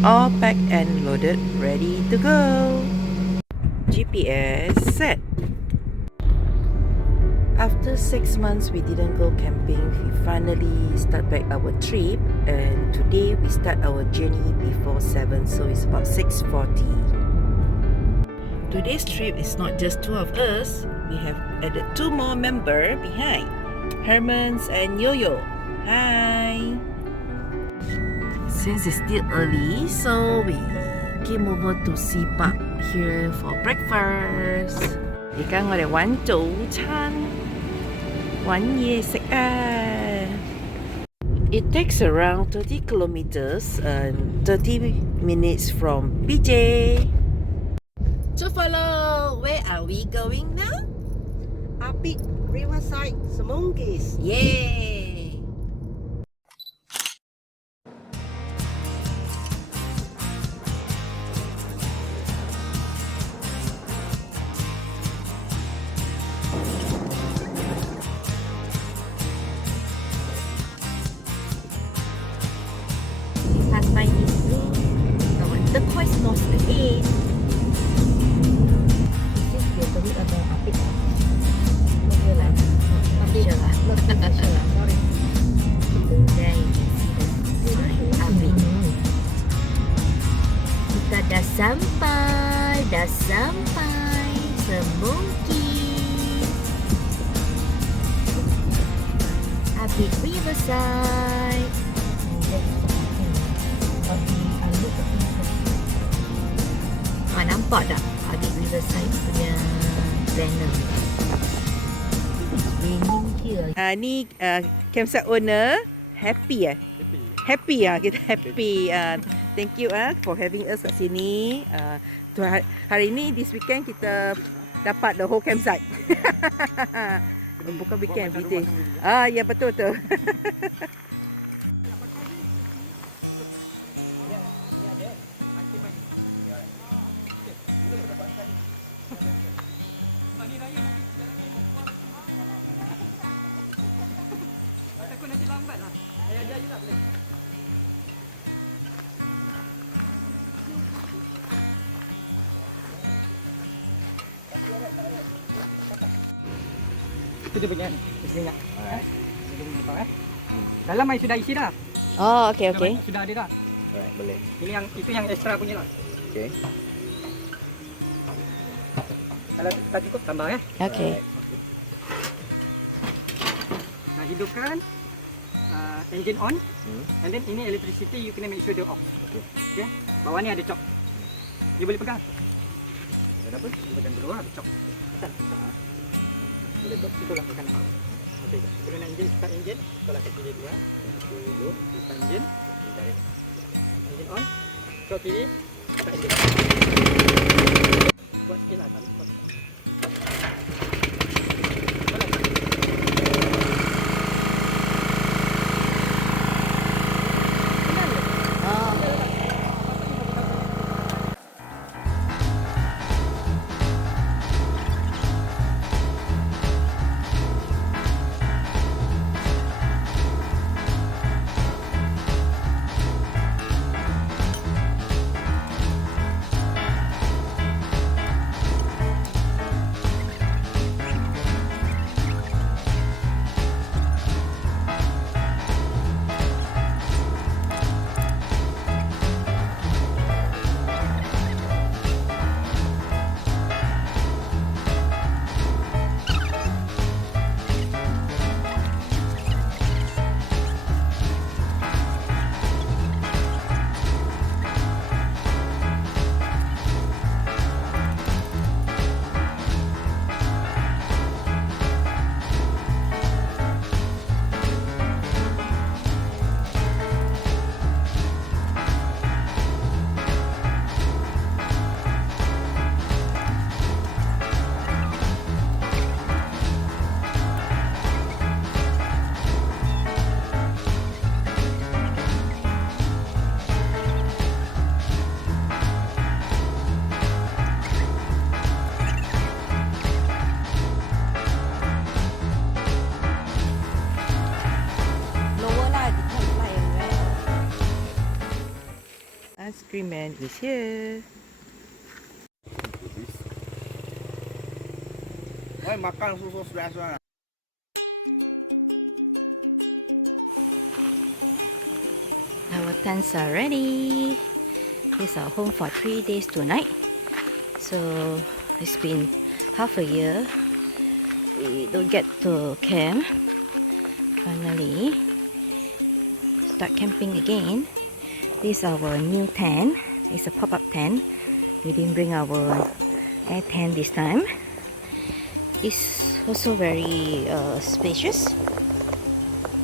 All packed and loaded, ready to go. GPS set. After 6 months we didn't go camping, we finally start back our trip, and today we start our journey before 7, so it's about 6:40. Today's trip is not just 2 of us, we have added 2 more members behind, Hermans and Yo-Yo. Hi! Since it's still early, so we came over to Sea Park here for breakfast. 而家我哋玩早餐。玩嘢食啊 It takes around 30 kilometers and 30 minutes from PJ. To follow, where are we going now? Abib Riverside, Semungkis. Yay! By this blue, turquoise mosque again. This is the Abib. Sorry. There you can see the sign Abib. Kita dah sampai Semungkis. Abib Riverside. Nampak tak Abib Riverside punya banner? It's raining here. Ni campsite owner happy kita happy. Thank you for having us kat sini. Hari ni this weekend kita dapat the whole campsite. Bukan weekend, weekday. Ya betul. Dia punya minyak. Dalam air sudah isi dah. Oh, okey. Sudah ada dah. Boleh. Ini yang itu yang extra punya lah. Okey. Kalau tak cukup tambah ya. Okey. Hidupkan engine on. And then ini electricity you kena make sure dia off. Okey. Bawah ni ada cok. You boleh pegang. Apa? Luar ada cok. Kiri. ice cream man is here. Why makan so stress one? Our tents are ready. This is our home for 3 days, 2 nights. So it's been half a year. We don't get to camp. Finally, start camping again. This is our new tent. It's a pop-up tent. We didn't bring our air tent this time. It's also very spacious.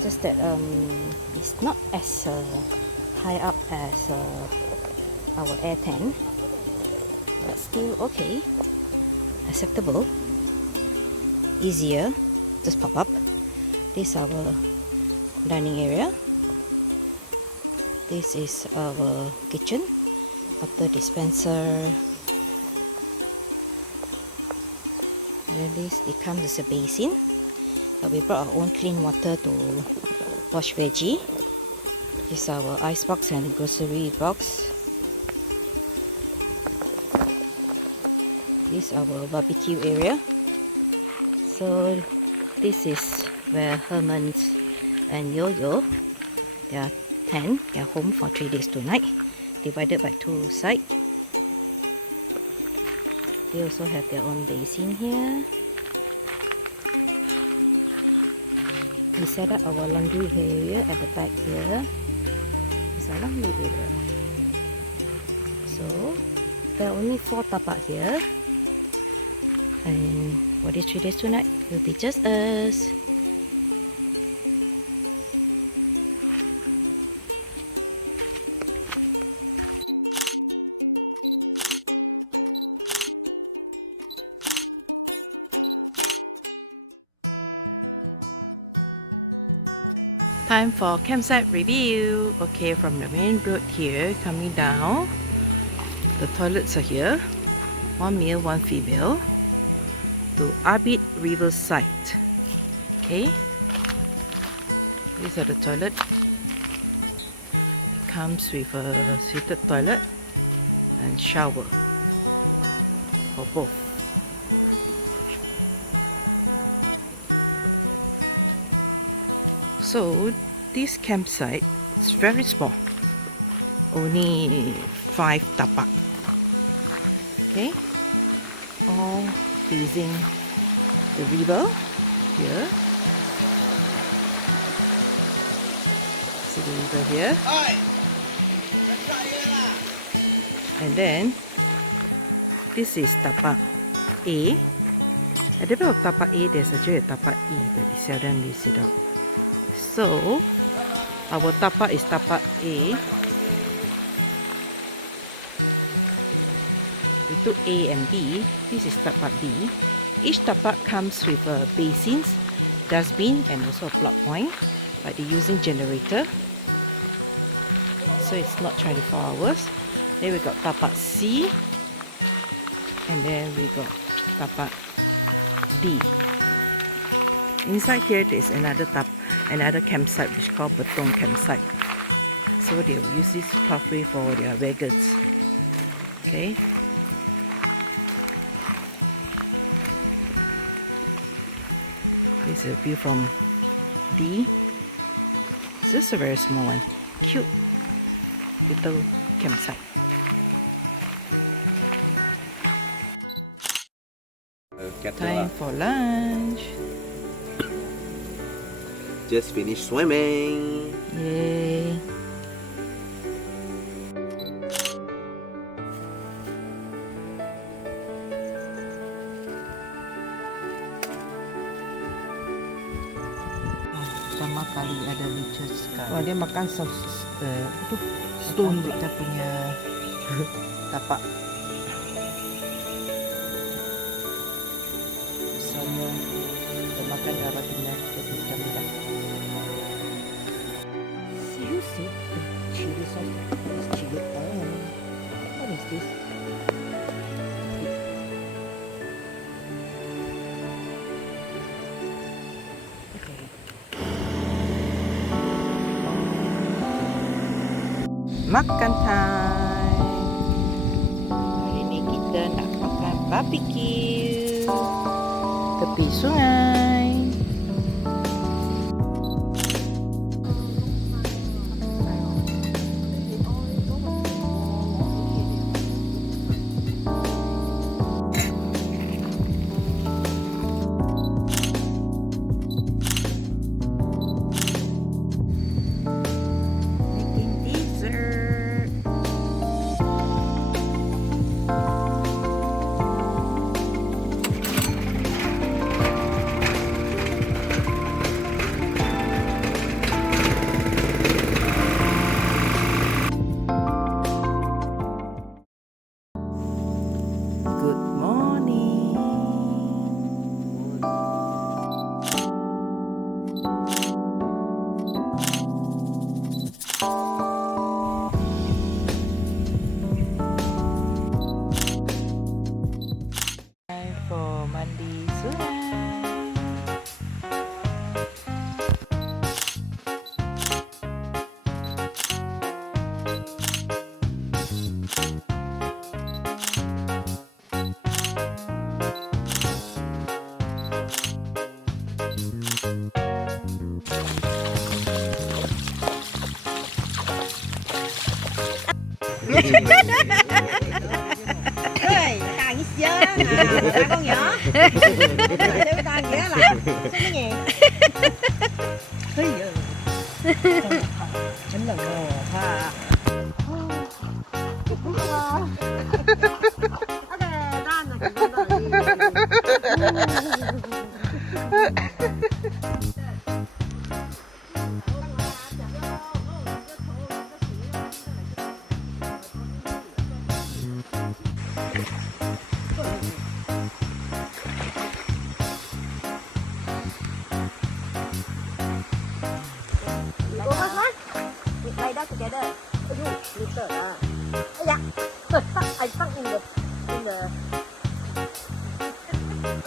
Just that it's not as high up as our air tent, but still okay, acceptable, easier. Just pop up. This is our dining area. This is our kitchen, water dispenser. And this it comes as a basin. We brought our own clean water to wash veggie. This is our ice box and grocery box. This is our barbecue area. So this is where Herman's and Yo-Yo, their tent, their home for 3 days, 2 nights, divided by 2 sides. They also have their own basin here. We set up our laundry area at the back here. It's a laundry area. So there are only 4 tapak here. And for these 3 days, 2 nights, it will be just us. Time for campsite review. Okay, from the main road here, coming down, the toilets are here. 1 male, 1 female. To Abib Riverside. Okay. These are the toilet. Comes with a suited toilet and shower for both. So this campsite is very small, only 5 tapak. Okay, all using the river here. Here. And then this is tapak A. At the back of tapak A, there's actually a tapak E. Seldom we see them. So our tapak is tapak A. We took A and B. This is tapak B. Each tapak comes with a basin, dustbin, and also a plug point. But they're using generator, so it's not 24 hours. Then we got tapak C, and then we got tapak D. Inside here, there's another campsite which is called DoneCamping. So they use this pathway for their wagons. Okay. Here's a view from D. This is a very small, cute little campsite. Time for lunch. Just finished swimming. Yay. Pertama kali ada lucu sekali. Wah, dia makan stone pula. Kita punya tapak. Misalnya dia makan darah dengan rendah. Seriously? Chili sauce? It's chili oil. What is this? Okay. Makan time. barbecue tepi sungai. Ơi, là càng cái xưa đó, là ra con nhỏ. Con lại đeo cái tay vậy đó là sao mới nhẹ. Ây giời. Chính là ngồ ha. Okay, done. Go fast, man. We lie down together. You little ah. Yeah. I stuck in the.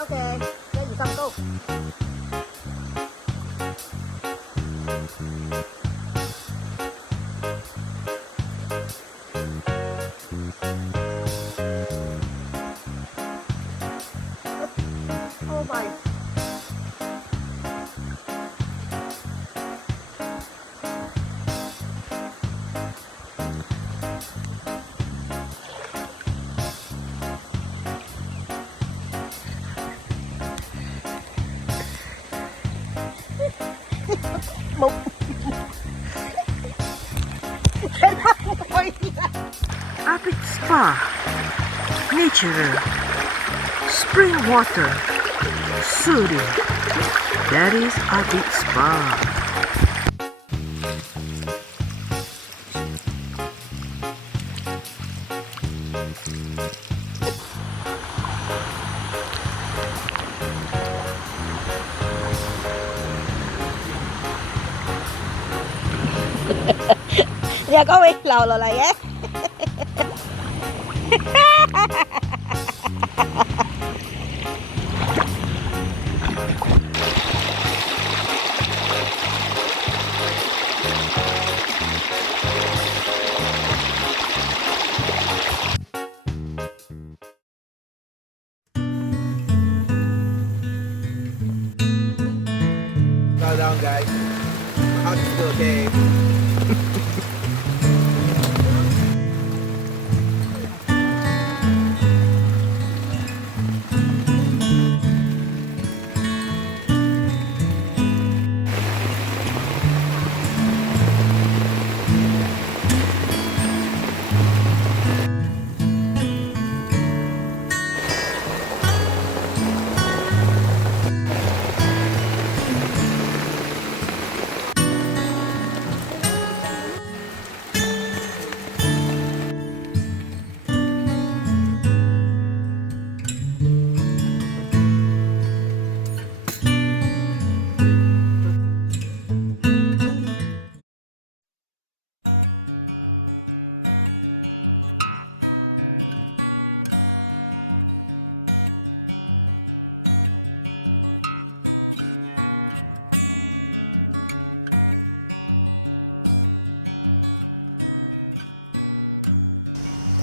Okay. Now you come go. Oh my. Abib Spa, natural, spring water, soothing. That is Abib Spa. Giờ có bị lầu lại á. Slow down, guys. My house is still okay.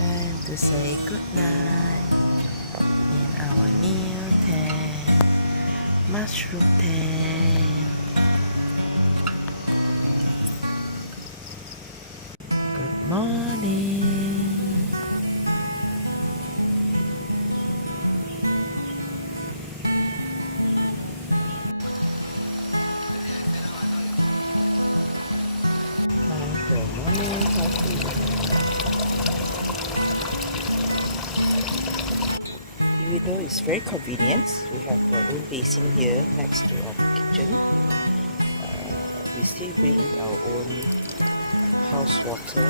Time to say goodnight. very convenient. We have a little basin here next to our kitchen. We still bring our own house water,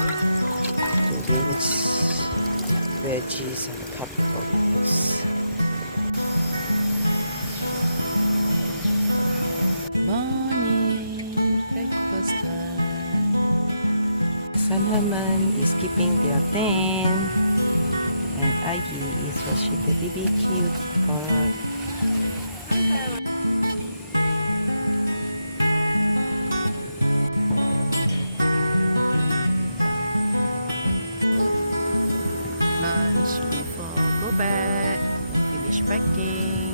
greens, veggies, and cup holders. Sunherman is keeping their tent, and Aggie is watching the BBQ. Go back, finish packing.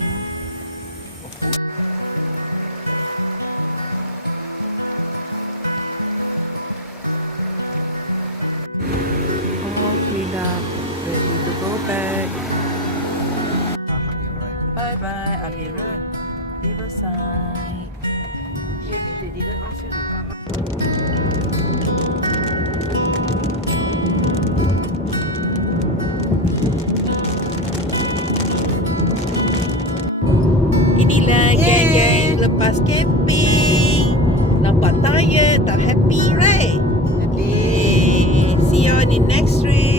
Go back. Bye bye, Abibriverside. Inilah geng-geng lepas camping. Nampak tired, tak happy, right? Happy. See you on the next trip.